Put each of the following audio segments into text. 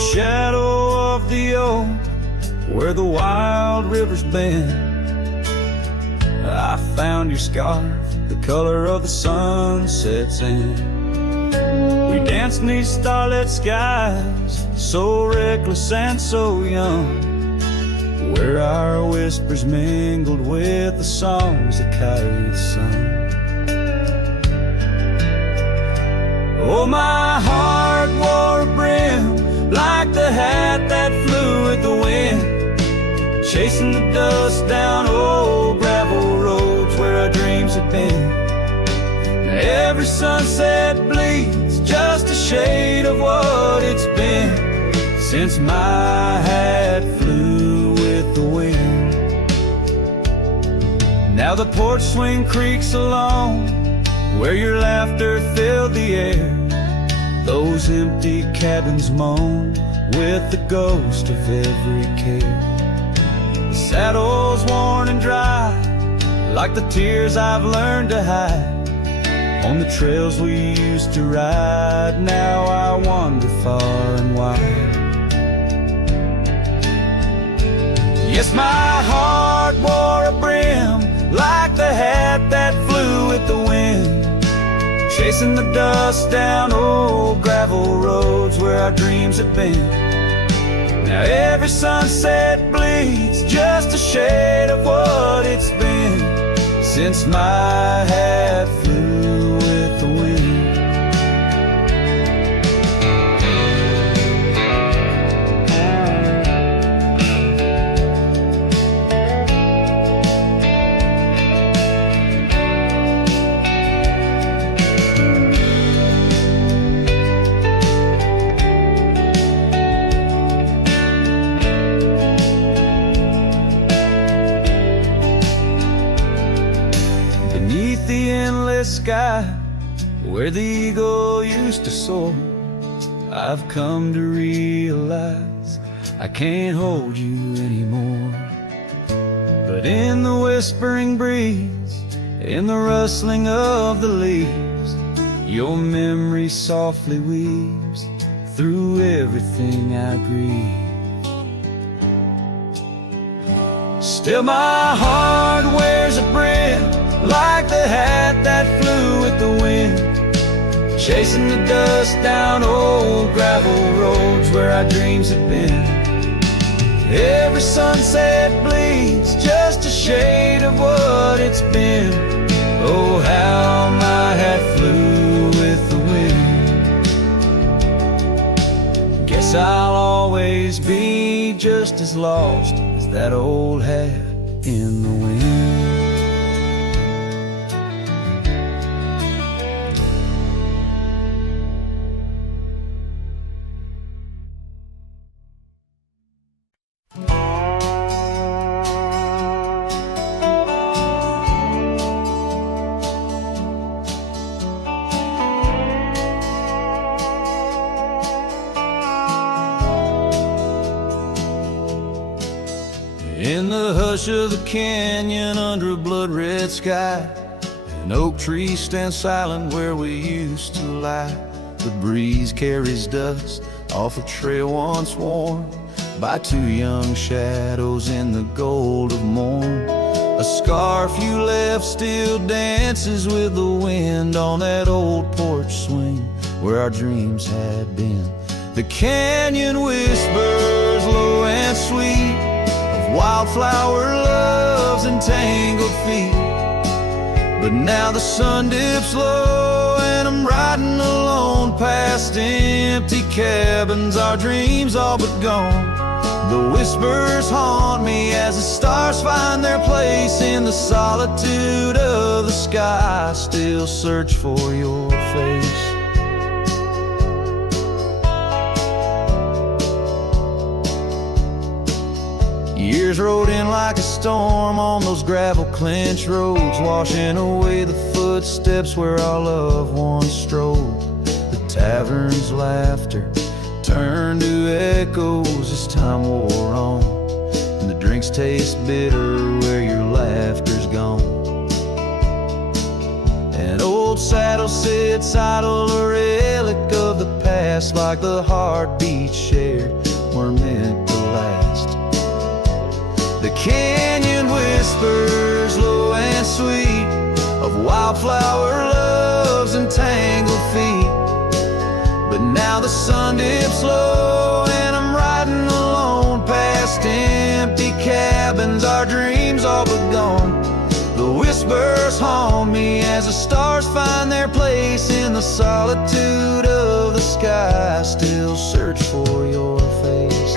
shadow of the oak, where the wild rivers bend, I found your scarf, the color of the sunset's end. We danced 'neath starlit skies, so reckless and so young, where our whispers mingled with the songs the kites sung. Oh, my heart wore a brim like the hat that flew with the wind, chasing the dust down old gravel roads where our dreams had been. Now every sunset bleeds just a shade of what it's been since my hat flew with the wind. Now the porch swing creaks along where your laughter filled the air. Those empty cabins moan with the ghost of every care. The saddle's worn and dry, like the tears I've learned to hide. On the trails we used to ride, now I wander far and wide. Yes, my heart wore a brim like the hat that flew with the wind, chasing the dust down old gravel roads where our dreams had been. Now every sunset bleeds just a shade of what it's been since my hat flew with the wind. Sky where the eagle used to soar, I've come to realize I can't hold you anymore. But in the whispering breeze, in the rustling of the leaves, your memory softly weaves through everything I breathe. Still my heart wears a brim like the hat that flew with the wind, chasing the dust down old gravel roads where our dreams had been. Every sunset bleeds just a shade of what it's been. Oh, how my hat flew with the wind. Guess I'll always be just as lost as that old hat in the wind. In the hush of the canyon under a blood-red sky, an oak tree stands silent where we used to lie. The breeze carries dust off a trail once worn by two young shadows in the gold of morn. A scarf you left still dances with the wind on that old porch swing where our dreams had been. The canyon whispers low and sweet of wildflower loves and tangled feet. But now the sun dips low and I'm riding alone past empty cabins, our dreams all but gone. The whispers haunt me as the stars find their place in the solitude of the sky. I still search for your face. Years rode in like a storm on those gravel clenched roads, washing away the footsteps where our loved ones strolled. The tavern's laughter turned to echoes as time wore on, and the drinks taste bitter where your laughter's gone. An old saddle sits idle, a relic of the past past, like the heartbeats shared were meant to last. The canyon whispers low and sweet of wildflower loves and tangled feet. But now the sun dips low and I'm riding alone past empty cabins, our dreams all but gone. The whispers haunt me as the stars find their place in the solitude of the sky. I still search for your face.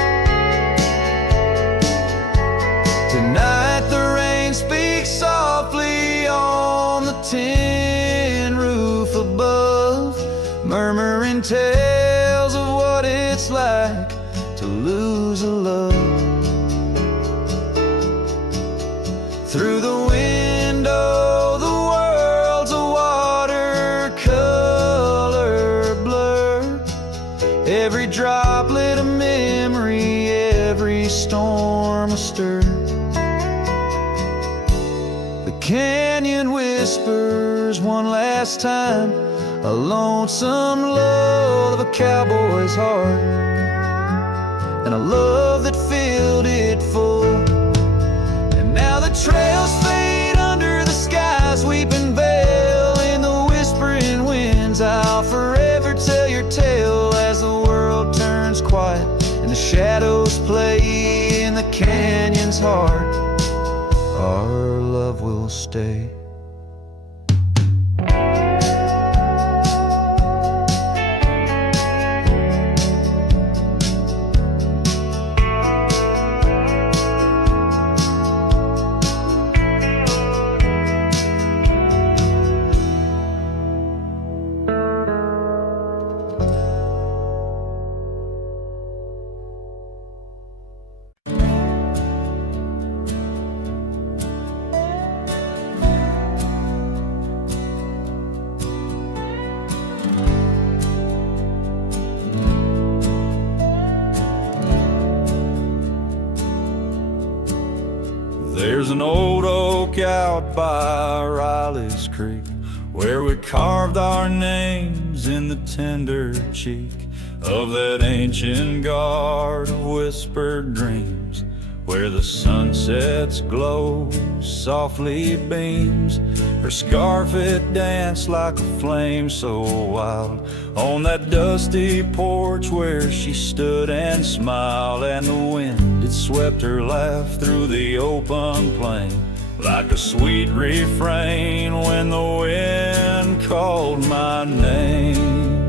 Tonight the rain speaks softly on the tin roof above, murmuring tales of what it's like to lose a love. Through the window, the world's a watercolor blur. Every droplet a memory, every storm a stir. The canyon whispers one last time, a lonesome love of a cowboy's heart, and a love that filled it full. And now the trails fade under the sky's weeping veil. In the whispering winds, I'll forever tell your tale as the world turns quiet and the shadows play in the canyon's heart. Our love will stay. There's an old oak out by Riley's Creek, where we carved our names in the tender cheek of that ancient guard of whispered dreams, where the sunset's glow softly beams. Her scarf it danced like a flame so wild on that dusty porch where she stood and smiled, and the wind it swept her laugh through the open plain like a sweet refrain when the wind called my name.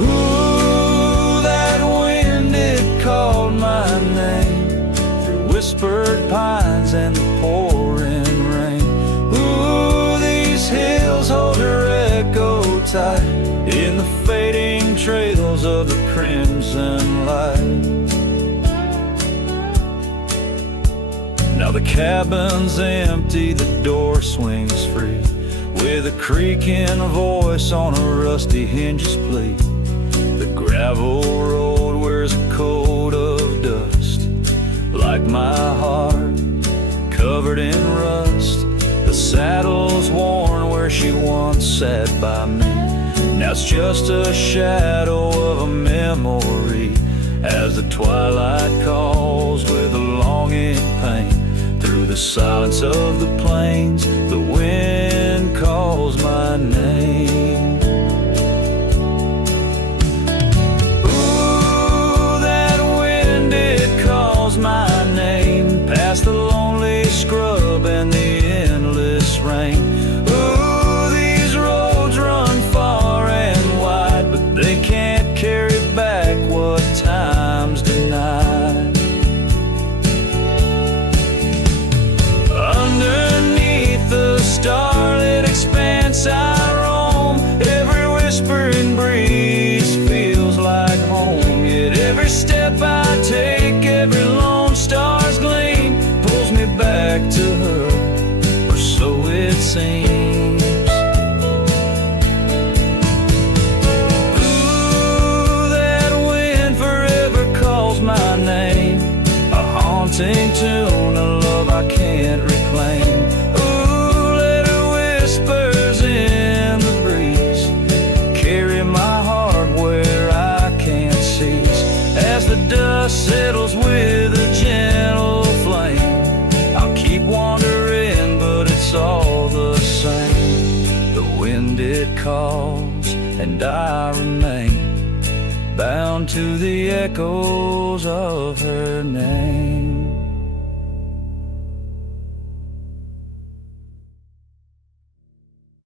Ooh, that wind it called my name through whispered pines and the pouring rain. Ooh, these hills hold her echo tight in the fading trails of the crimson light. Now the cabin's empty, the door swings free, with a creaking voice on a rusty hinge's plea. The gravel road wears a coat of dust, like my heart, covered in rust. The saddle's worn where she once sat by me. Now it's just a shadow of a memory, as the twilight calls with a longing pain. Through the silence of the plains, the wind calls my name. Ooh, that wind, it calls my name, past the lonely scrub and the endless rain. Ooh, these roads run far and wide, but they can't carry back what time's denied. Underneath the starlit expanse I roam, every whispering breeze feels like home. Yet every step I take, every lone star's gleam pulls me back to her, or so it seems. Ooh, that wind forever calls my name, a haunting tune, a love I can't reclaim. Ooh, let her whispers in the breeze and I remain bound to the echoes of her name.